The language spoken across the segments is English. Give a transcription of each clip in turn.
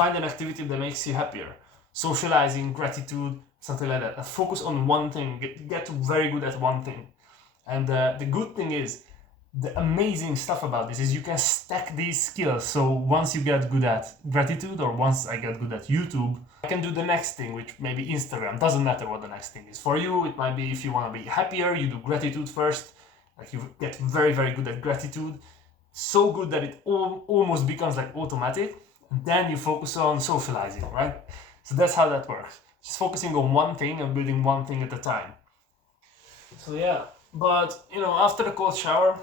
find an activity that makes you happier. Socializing, gratitude, something like that. And focus on one thing. Get very good at one thing. And the good thing is, the amazing stuff about this is you can stack these skills. So once you get good at gratitude, or once I get good at YouTube, I can do the next thing, which maybe Instagram. Doesn't matter what the next thing is. For you, it might be if you want to be happier, you do gratitude first. Like you get very, very good at gratitude. So good that it almost becomes like automatic. And then you focus on socializing, right? So that's how that works. Just focusing on one thing and building one thing at a time. So yeah, but after the cold shower,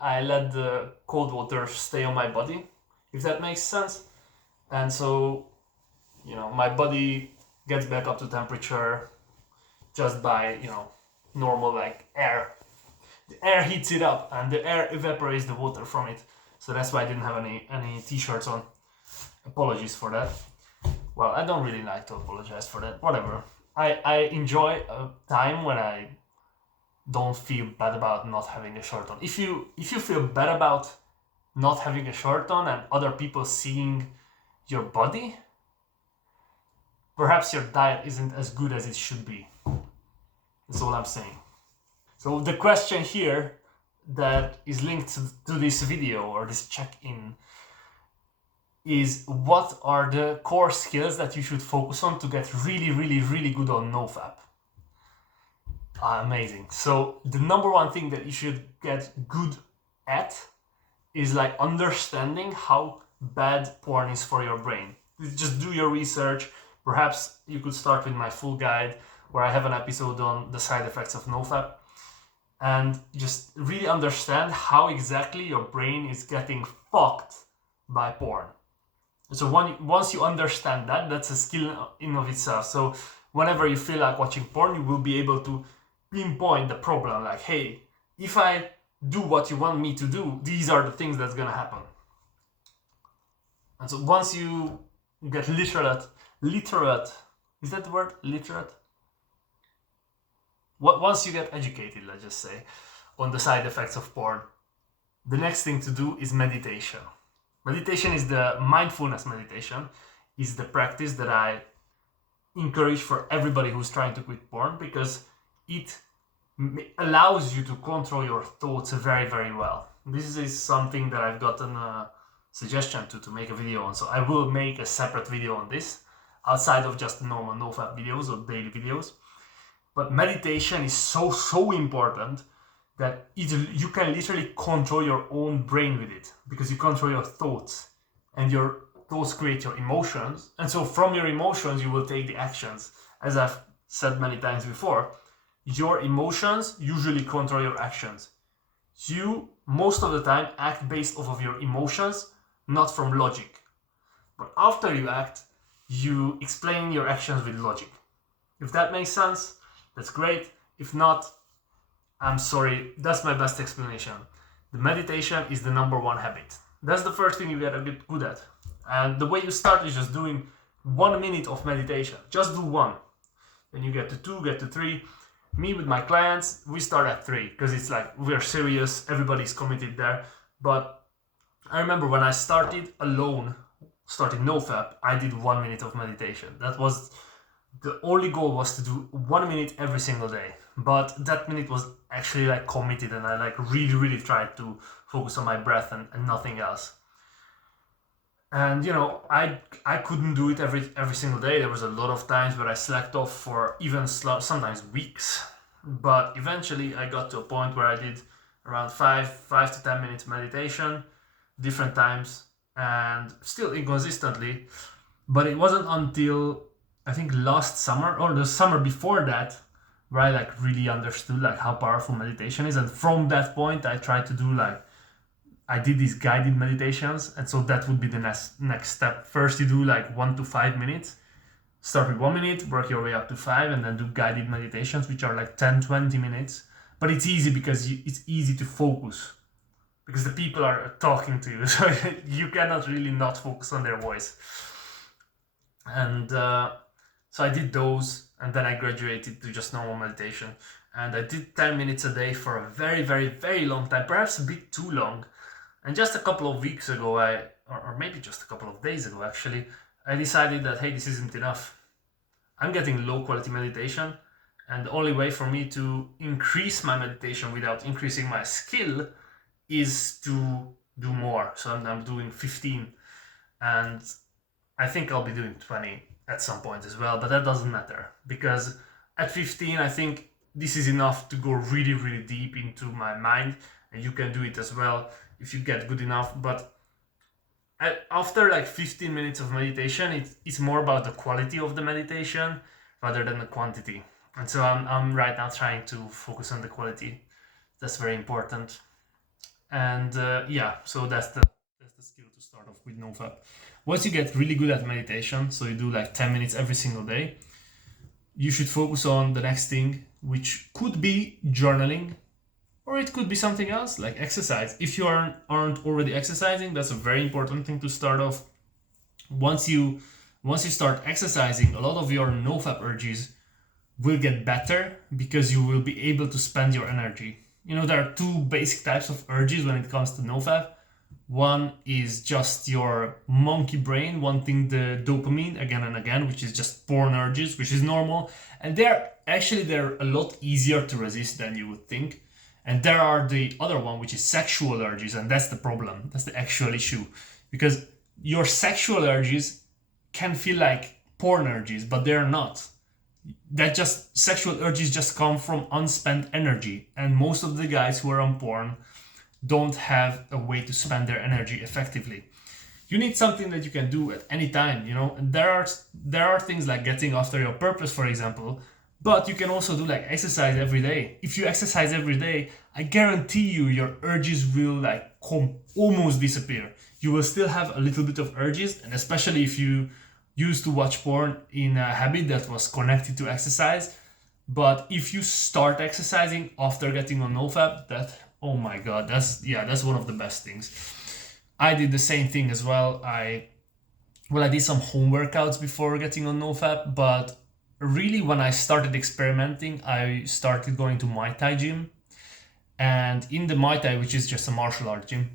I let the cold water stay on my body, if that makes sense. And so, my body gets back up to temperature just by, normal like air. The air heats it up and the air evaporates the water from it. So that's why I didn't have any t-shirts on. Apologies for that. Well, I don't really like to apologize for that. Whatever. I enjoy a time when I don't feel bad about not having a shirt on. If you feel bad about not having a shirt on and other people seeing your body, perhaps your diet isn't as good as it should be. That's all I'm saying. So the question here that is linked to this video or this check-in is, what are the core skills that you should focus on to get really, really, really good on NoFap? Amazing. So the number one thing that you should get good at is like understanding how bad porn is for your brain. Just do your research. Perhaps you could start with my full guide, where I have an episode on the side effects of NoFap, and just really understand how exactly your brain is getting fucked by porn. So once you understand that, that's a skill in of itself. So whenever you feel like watching porn, you will be able to pinpoint the problem. Like, hey, if I do what you want me to do, these are the things that's gonna happen. And so once you get literate, is that the word? Literate? Once you get educated, let's just say, on the side effects of porn, the next thing to do is meditation. Meditation is the mindfulness meditation, is the practice that I encourage for everybody who's trying to quit porn, because it allows you to control your thoughts very, very well. This is something that I've gotten a suggestion to make a video on, so I will make a separate video on this, outside of just the normal NoFap videos or daily videos. But meditation is so important that you can literally control your own brain with it, because you control your thoughts, and your thoughts create your emotions, and so from your emotions you will take the actions. As I've said many times before, your emotions usually control your actions. You most of the time act based off of your emotions, not from logic. But after you act, you explain your actions with logic. If that makes sense, that's great. If not, I'm sorry, that's my best explanation. The meditation is the number one habit. That's the first thing you gotta get good at. And the way you start is just doing 1 minute of meditation. Just do one. Then you get to 2, get to 3. Me with my clients, we start at 3, because it's like we're serious, everybody's committed there. But I remember when I started alone, started NoFap, I did 1 minute of meditation. That was the only goal, was to do 1 minute every single day. But that minute was actually like committed, and I like really tried to focus on my breath and nothing else. And I couldn't do it every single day. There was a lot of times where I slacked off for even sometimes weeks. But eventually I got to a point where I did around 5 to 10 minutes meditation, different times, and still inconsistently. But it wasn't until I think last summer or the summer before that where I like really understood like how powerful meditation is. And from that point I tried to do I did these guided meditations, and so that would be the next step. First you do 1 to 5 minutes. Start with 1 minute, work your way up to 5, and then do guided meditations, which are 10-20 minutes. But it's easy because it's easy to focus, because the people are talking to you, so you cannot really not focus on their voice. And so I did those, and then I graduated to just normal meditation. And I did 10 minutes a day for a very, very, very long time, perhaps a bit too long. And just a couple of weeks ago, or maybe just a couple of days ago actually, I decided that, hey, this isn't enough. I'm getting low quality meditation, and the only way for me to increase my meditation without increasing my skill is to do more. So I'm doing 15, and I think I'll be doing 20 at some point as well, but that doesn't matter, because at 15 I think this is enough to go really, really deep into my mind, and you can do it as well if you get good enough. But after like 15 minutes of meditation, it's more about the quality of the meditation rather than the quantity. And so I'm right now trying to focus on the quality. That's very important. And so that's the skill to start off with NoFap. Once you get really good at meditation, so you do like 10 minutes every single day, you should focus on the next thing, which could be journaling, or it could be something else like exercise. If you aren't already exercising, that's a very important thing to start off. Once you start exercising, a lot of your NoFap urges will get better because you will be able to spend your energy. There are two basic types of urges when it comes to NoFap. One is just your monkey brain wanting the dopamine again and again, which is just porn urges, which is normal. And they're a lot easier to resist than you would think. And there are the other one, which is sexual urges, and that's the problem. That's the actual issue. Because your sexual urges can feel like porn urges, but they're not. Sexual urges just come from unspent energy. And most of the guys who are on porn don't have a way to spend their energy effectively. You need something that you can do at any time, And there are things like getting after your purpose, for example, but you can also do like exercise every day. If you exercise every day, I guarantee you your urges will almost disappear. You will still have a little bit of urges, and especially if you used to watch porn in a habit that was connected to exercise. But if you start exercising after getting on NoFap, oh my god, that's one of the best things. I did the same thing as well. I did some home workouts before getting on NoFap, but really when I started experimenting, I started going to Muay Thai gym. And in the Muay Thai, which is just a martial art gym,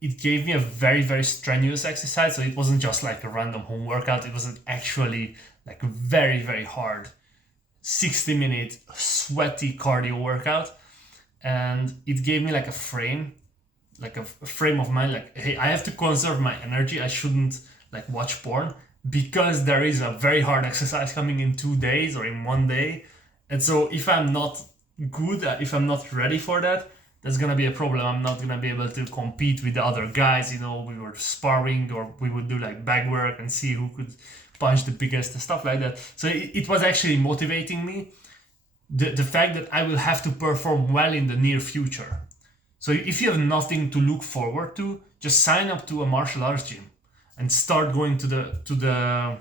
it gave me a very, very strenuous exercise. So it wasn't just like a random home workout. It was actually like a very, very hard 60-minute sweaty cardio workout. And it gave me like a frame of mind, like, hey, I have to conserve my energy. I shouldn't like watch porn because there is a very hard exercise coming in 2 days or in 1 day. And so if I'm not good, if I'm not ready for that, that's going to be a problem. I'm not going to be able to compete with the other guys. We were sparring, or we would do like bag work and see who could punch the biggest and stuff like that. So it was actually motivating me. The fact that I will have to perform well in the near future. So if you have nothing to look forward to, just sign up to a martial arts gym and start going to the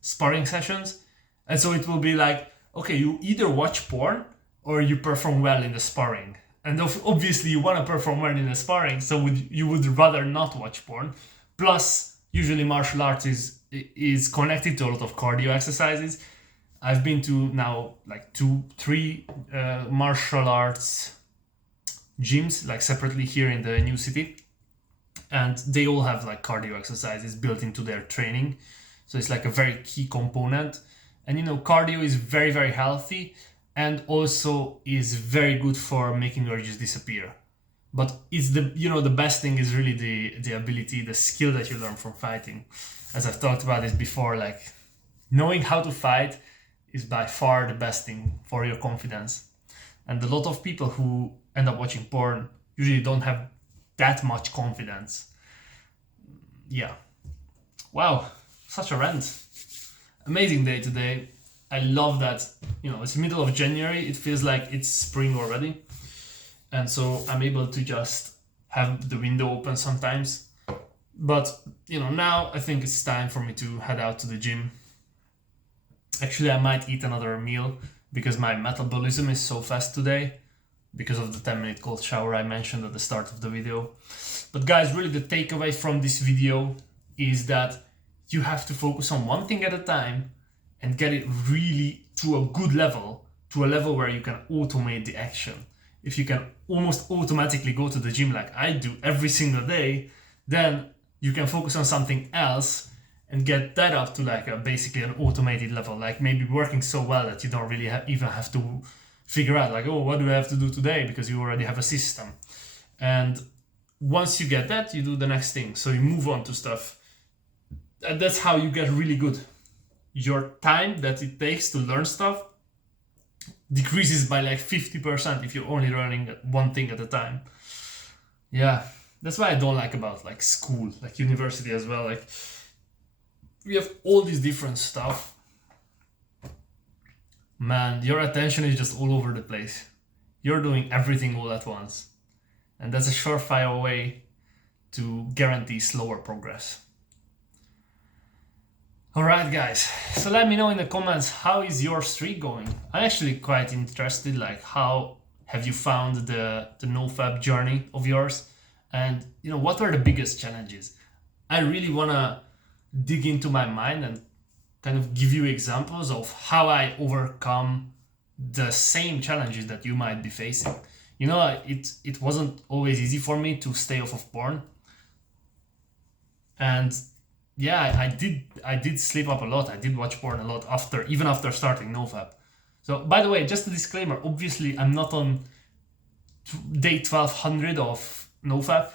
sparring sessions. And so it will be like, okay, you either watch porn or you perform well in the sparring. And obviously you want to perform well in the sparring, so you would rather not watch porn. Plus, usually martial arts is connected to a lot of cardio exercises. I've been to now like 2-3 martial arts gyms, like separately here in the new city, and they all have like cardio exercises built into their training. So it's like a very key component. And cardio is very, very healthy, and also is very good for making urges disappear. But it's the best thing is really the ability, the skill that you learn from fighting. As I've talked about this before, like knowing how to fight is by far the best thing for your confidence. And a lot of people who end up watching porn usually don't have that much confidence. Yeah. Wow, such a rant. Amazing day today. I love that, it's the middle of January. It feels like it's spring already. And so I'm able to just have the window open sometimes. But, now I think it's time for me to head out to the gym. Actually, I might eat another meal because my metabolism is so fast today because of the 10-minute cold shower I mentioned at the start of the video. But guys, really the takeaway from this video is that you have to focus on one thing at a time and get it really to a good level, to a level where you can automate the action. If you can almost automatically go to the gym like I do every single day, then you can focus on something else and get that up to like basically an automated level, like maybe working so well that you don't really even have to figure out like, oh, what do I have to do today, because you already have a system. And once you get that, you do the next thing. So you move on to stuff. And that's how you get really good. Your time that it takes to learn stuff decreases by like 50% if you're only learning one thing at a time. Yeah, that's why I don't like about like school, like university as well. Like we have all this different stuff. Man, your attention is just all over the place. You're doing everything all at once. And that's a surefire way to guarantee slower progress. Alright guys, so let me know in the comments, how is your streak going? I'm actually quite interested, like how have you found the NoFap journey of yours? And you know, what are the biggest challenges? I really wanna dig into my mind and kind of give you examples of how I overcome the same challenges that you might be facing. You know, it wasn't always easy for me to stay off of porn. And yeah, I did sleep up a lot. I did watch porn a lot even after starting NoFap. So by the way, just a disclaimer, obviously I'm not on day 1200 of NoFap.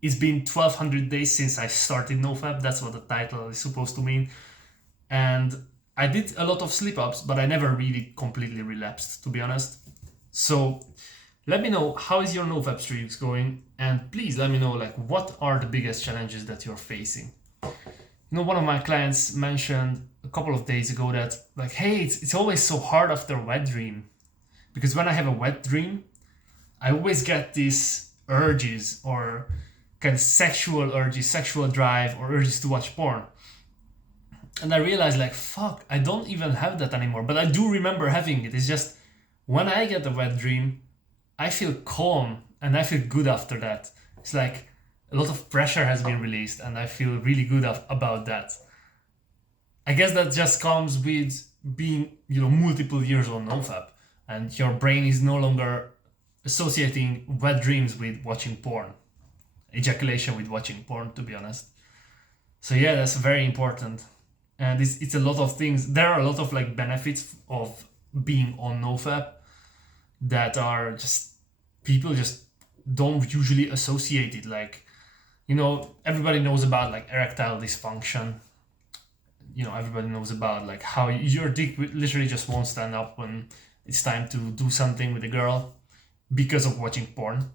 It's been 1200 days since I started NoFap. That's what the title is supposed to mean. And I did a lot of sleep ups, but I never really completely relapsed, to be honest. So let me know, how is your NoFap streaks going? And please let me know, like, what are the biggest challenges that you're facing? You know, one of my clients mentioned a couple of days ago that, like, hey, it's always so hard after a wet dream. Because when I have a wet dream, I always get these urges or kind of sexual urges, sexual drive, or urges to watch porn. And I realized, like, fuck, I don't even have that anymore. But I do remember having it. It's just when I get a wet dream, I feel calm and I feel good after that. It's like a lot of pressure has been released and I feel really good about that. I guess that just comes with being, you know, multiple years on NoFap, and your brain is no longer associating wet dreams with watching porn, ejaculation with watching porn, to be honest. So yeah, that's very important. And it's a lot of things. There are a lot of like benefits of being on NoFap that are just, people just don't usually associate it. Like, you know, everybody knows about like erectile dysfunction. You know, everybody knows about like how your dick literally just won't stand up when it's time to do something with a girl because of watching porn.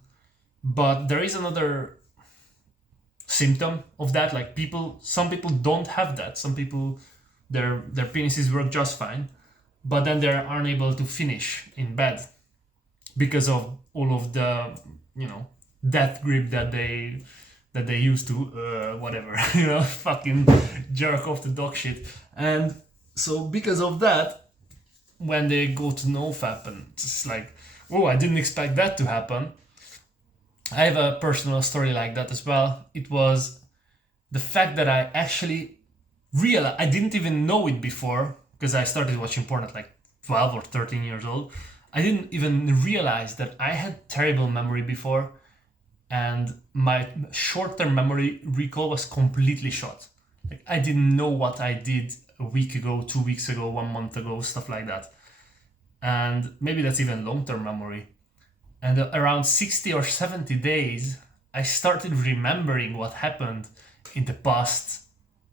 But there is another symptom of that. Like some people don't have that. Some people, their penises work just fine, but then they're unable to finish in bed because of all of the, you know, death grip that they used to whatever, you know, fucking jerk off the dog shit. And so because of that, when they go to NoFap, and it's like, oh, I didn't expect that to happen. I have a personal story like that as well. It was the fact that I actually realized, I didn't even know it before, because I started watching porn at like 12 or 13 years old. I didn't even realize that I had terrible memory before, and my short-term memory recall was completely shot. Like, I didn't know what I did a week ago, 2 weeks ago, 1 month ago, stuff like that. And maybe that's even long-term memory. And around 60 or 70 days, I started remembering what happened in the past,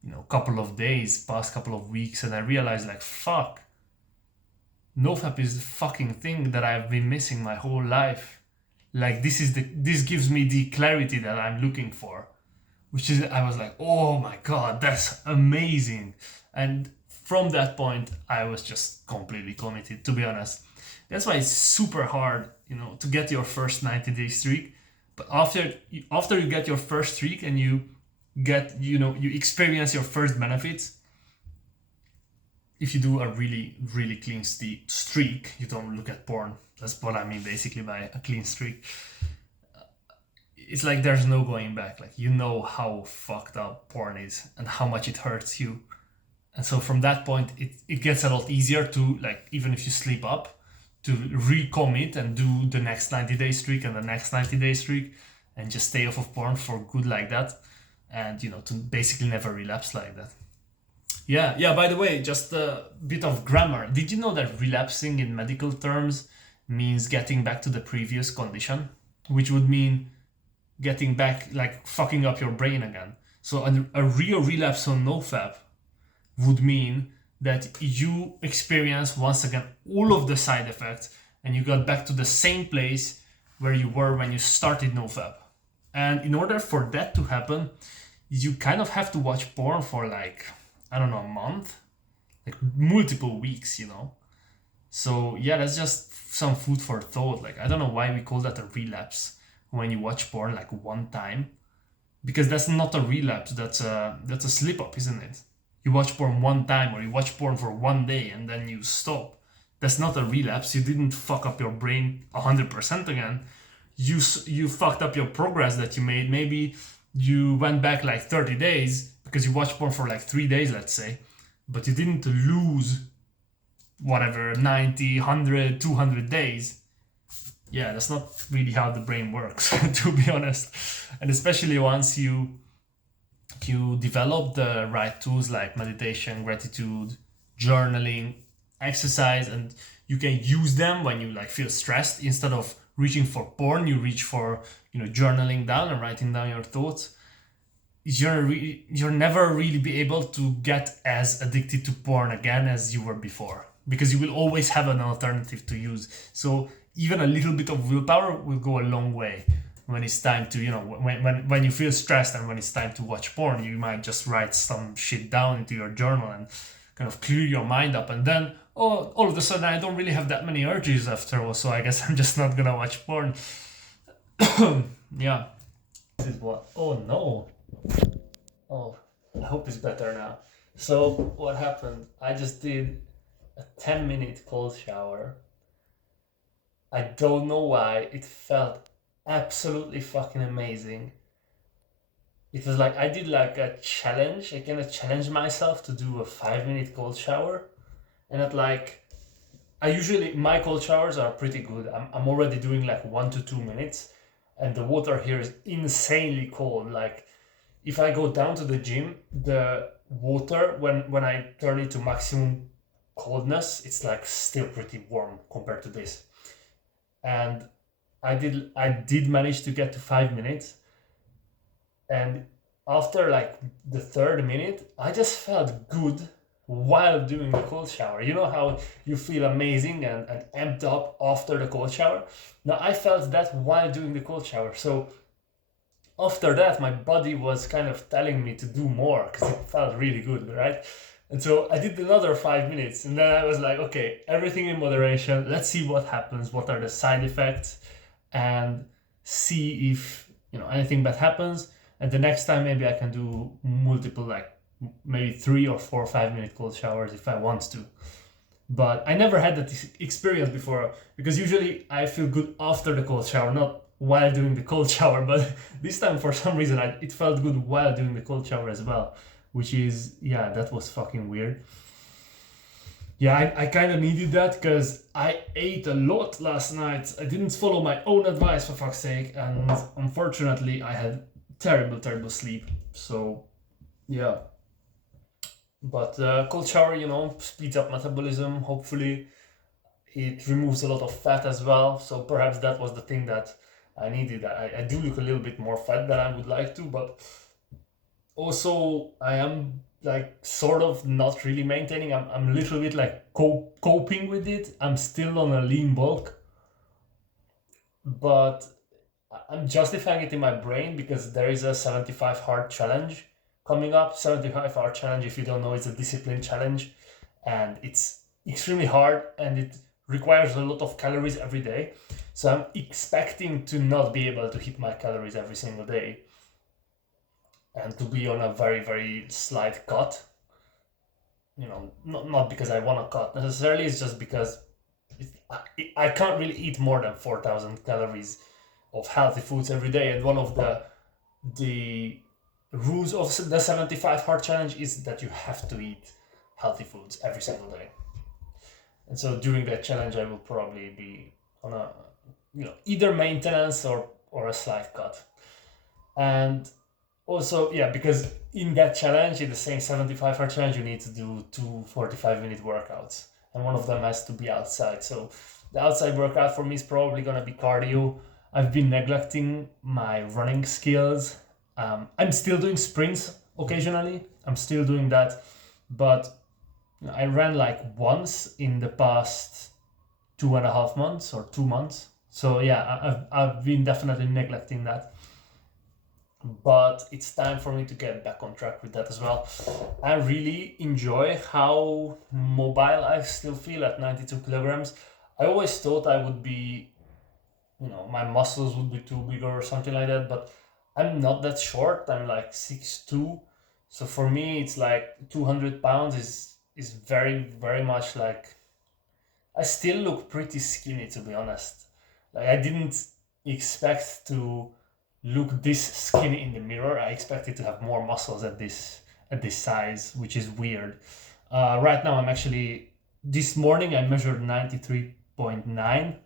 you know, couple of days, past couple of weeks, and I realized, like, fuck, NoFap is the fucking thing that I've been missing my whole life. Like, this gives me the clarity that I'm looking for, which is, I was like, oh my god, that's amazing. And from that point, I was just completely committed, to be honest. That's why it's super hard, you know, to get your first 90-day streak. But after you get your first streak and you get, you know, you experience your first benefits, if you do a really, really clean streak, you don't look at porn. That's what I mean basically by a clean streak. It's like there's no going back. Like, you know how fucked up porn is and how much it hurts you. And so from that point, it gets a lot easier to, like, even if you sleep up, to recommit and do the next 90-day streak and the next 90-day streak and just stay off of porn for good like that. and to basically never relapse like that. Yeah, by the way, just a bit of grammar. Did you know that relapsing in medical terms means getting back to the previous condition, which would mean getting back, like fucking up your brain again? So a real relapse on NoFap would mean that you experience once again all of the side effects and you got back to the same place where you were when you started NoFap. And in order for that to happen, you kind of have to watch porn for like, I don't know, a month, like multiple weeks, So yeah, that's just some food for thought. Like, I don't know why we call that a relapse when you watch porn like one time, because that's not a relapse. That's a slip up, isn't it? You watch porn one time, or you watch porn for one day and then you stop. That's not a relapse. You didn't fuck up your brain 100% again. You fucked up your progress that you made. Maybe you went back like 30 days because you watched porn for like 3 days, let's say, but you didn't lose whatever 90, 100, 200 days. Yeah, that's not really how the brain works, to be honest. And especially once you develop the right tools like meditation, gratitude, journaling, exercise, and you can use them when you like feel stressed. Instead of reaching for porn, you reach for journaling down and writing down your thoughts. You're never really be able to get as addicted to porn again as you were before, because you will always have an alternative to use. So even a little bit of willpower will go a long way when it's time to, when you feel stressed and when it's time to watch porn. You might just write some shit down into your journal and kind of clear your mind up, and then all of a sudden I don't really have that many urges after all, so I guess I'm just not gonna watch porn. Yeah. This is what? Oh no. Oh, I hope it's better now. So what happened? I just did a 10-minute cold shower. I don't know why. It felt absolutely fucking amazing. It was like I did like a challenge. I kind of challenged myself to do a 5-minute cold shower. And my cold showers are pretty good. I'm already doing like 1 to 2 minutes. And the water here is insanely cold. Like, if I go down to the gym, the water, when I turn it to maximum coldness, it's like still pretty warm compared to this. And I did manage to get to 5 minutes. And after like the third minute, I just felt good while doing the cold shower. You know how you feel amazing and amped up after the cold shower? Now I felt that while doing the cold shower. So after that, my body was kind of telling me to do more because it felt really good, right? And so I did another 5 minutes, and then I was like, okay, everything in moderation. Let's see what happens. What are the side effects? And see if anything bad happens. And the next time, maybe I can do multiple, like maybe 3 or 4 5-minute cold showers if I want to. But I never had that experience before, because usually I feel good after the cold shower, not while doing the cold shower. But this time, for some reason, it felt good while doing the cold shower as well, which is, that was fucking weird. Yeah, I kind of needed that because I ate a lot last night. I didn't follow my own advice, for fuck's sake, and unfortunately I had terrible sleep. So yeah, but cold shower, speeds up metabolism. Hopefully it removes a lot of fat as well, so perhaps that was the thing that I needed. I do look a little bit more fat than I would like to, but also I am like sort of not really maintaining. I'm a little bit like coping with it. I'm still on a lean bulk, but I'm justifying it in my brain because there is a 75 hard challenge coming up. 75 hard challenge, if you don't know, it's a discipline challenge, and it's extremely hard and it requires a lot of calories every day. So I'm expecting to not be able to hit my calories every single day and to be on a very, very slight cut. Not because I want to cut necessarily, it's just because I can't really eat more than 4,000 calories of healthy foods every day. And one of the rules of the 75 hard challenge is that you have to eat healthy foods every single day. And so during that challenge, I will probably be on a either maintenance or a slight cut. And also, yeah, because in that challenge, in the same 75 hour challenge, you need to do 2 45-minute workouts, and one of them has to be outside. So the outside workout for me is probably gonna be cardio. I've been neglecting my running skills. I'm still doing sprints occasionally. I'm still doing that, but I ran like once in the past 2.5 months or 2 months. So yeah, I've been definitely neglecting that, but it's time for me to get back on track with that as well. I really enjoy how mobile I still feel at 92 kilograms. I always thought I would be, my muscles would be too big or something like that, but I'm not that short. I'm like 6'2". So for me, it's like 200 pounds is very, very much like, I still look pretty skinny, to be honest. Like, I didn't expect to look this skinny in the mirror. I expected to have more muscles at this size, which is weird. Right now, this morning I measured 93.9,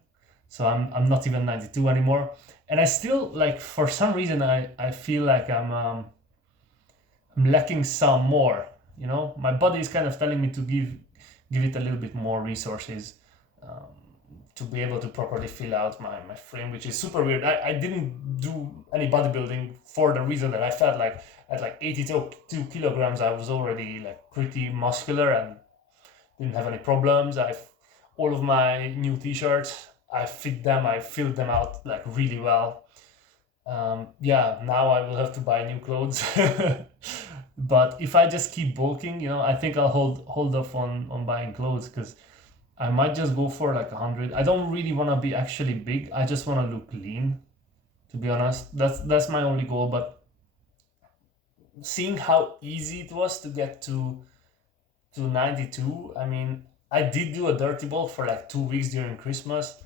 so I'm not even 92 anymore. And I still, like, for some reason, I feel like I'm lacking some more. My body is kind of telling me to give it a little bit more resources, um, to be able to properly fill out my frame, which is super weird. I didn't do any bodybuilding for the reason that I felt like at like 82 kilograms, I was already like pretty muscular and didn't have any problems. All of my new t-shirts, I filled them out like really well. Yeah, now I will have to buy new clothes. But if I just keep bulking, I think I'll hold off on buying clothes, because I might just go for like 100. I don't really want to be actually big. I just want to look lean, to be honest. That's my only goal. But seeing how easy it was to get to 92, I mean, I did do a dirty bulk for like 2 weeks during Christmas,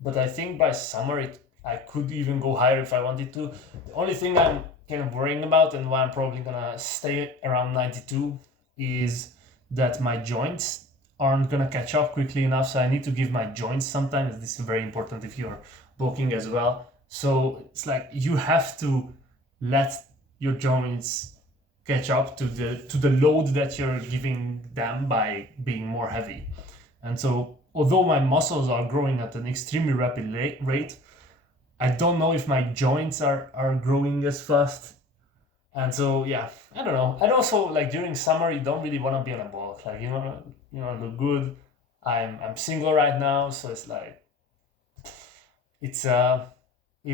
but I think by summer I could even go higher if I wanted to. The only thing I'm kind of worrying about, and why I'm probably gonna stay around 92, is that my joints aren't gonna catch up quickly enough. So I need to give my joints some time. This is very important if you're bulking as well. So it's like you have to let your joints catch up to the load that you're giving them by being more heavy. And so although my muscles are growing at an extremely rapid rate, I don't know if my joints are growing as fast. And so yeah, I don't know. And also, like, during summer, you don't really want to be on a bulk. Like, you want to look good. I'm single right now, so it's like it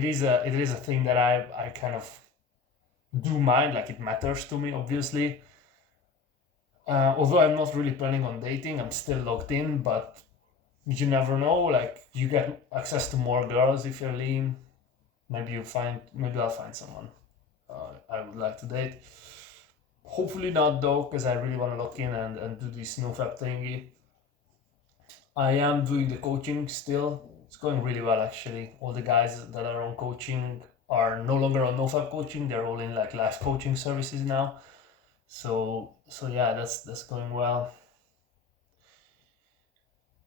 is a thing that I kind of do mind. Like, it matters to me, obviously. Although I'm not really planning on dating, I'm still locked in, but you never know. Like, you get access to more girls if you're lean. Maybe I'll find someone I would like to date. Hopefully not, though, because I really want to lock in and do this NOFAP thingy. I am doing the coaching still. It's going really well, actually. All the guys that are on coaching are no longer on NOFAP Coaching. They're all in like live coaching services now. So yeah, that's going well.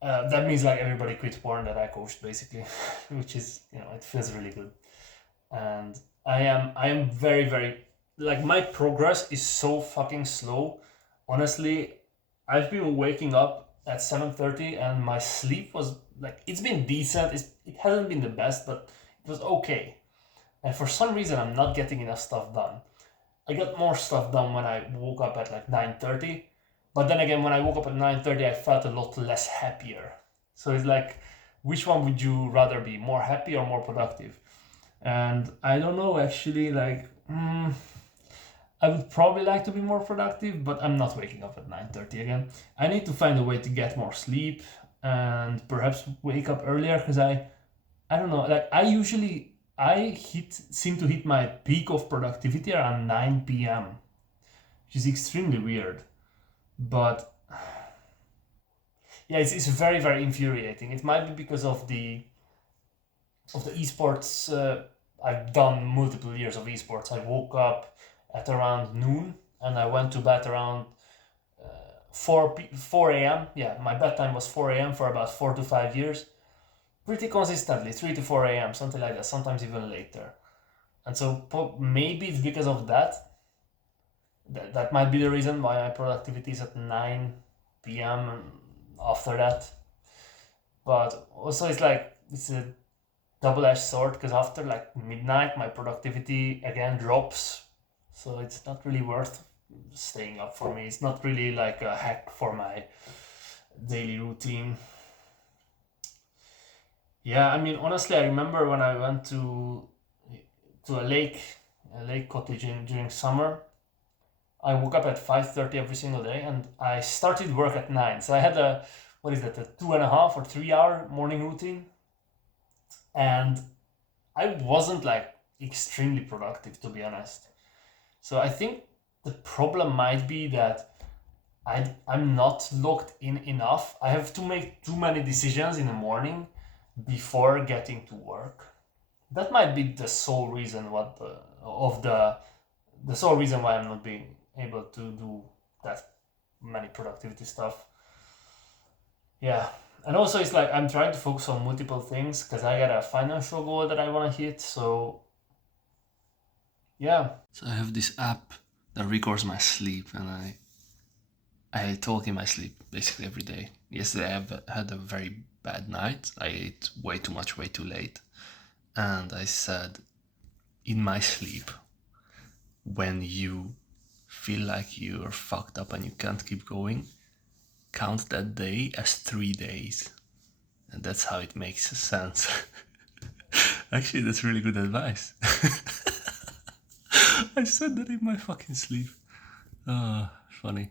That means like everybody quit porn that I coached, basically, which is, it feels really good. And I am very, very, like, my progress is so fucking slow. Honestly, I've been waking up at 7:30 and my sleep was like, it's been decent. It hasn't been the best, but it was okay. And for some reason, I'm not getting enough stuff done. I got more stuff done when I woke up at like 9:30. But then again, when I woke up at 9:30, I felt a lot less happier. So it's like, which one would you rather be, more happy or more productive? And I don't know, actually, like, I would probably like to be more productive, but I'm not waking up at 9:30 again. I need to find a way to get more sleep and perhaps wake up earlier, because I don't know, like, I seem to hit my peak of productivity around 9 p.m., which is extremely weird. But yeah, it's very, very infuriating. It might be because of the esports. I've done multiple years of esports. I woke up at around noon and I went to bed around 4 a.m. Yeah, my bedtime was 4 a.m. for about 4 to 5 years. Pretty consistently, 3 to 4 a.m., something like that, sometimes even later. And so maybe it's because of that. That might be the reason why my productivity is at 9 p.m. and after that. But also it's like, it's a double-edged sword, because after like midnight my productivity again drops. So it's not really worth staying up for me. It's not really like a hack for my daily routine. Yeah, I mean, honestly, I remember when I went to a lake cottage during summer. I woke up at 5:30 every single day, and I started work at 9. So I had a 2.5 or 3 hour morning routine, and I wasn't like extremely productive, to be honest. So I think the problem might be that I'm not locked in enough. I have to make too many decisions in the morning before getting to work. That might be the sole reason the sole reason why I'm not being able to do that many productivity stuff. Yeah. And also it's like I'm trying to focus on multiple things because I got a financial goal that I want to hit. So yeah. So I have this app that records my sleep, and I talk in my sleep basically every day. Yesterday I had a very bad night. I ate way too much, way too late. And I said, in my sleep, when you feel like you're fucked up and you can't keep going, count that day as 3 days. And that's how it makes sense. Actually, that's really good advice. I said that in my fucking sleep. Ah, funny.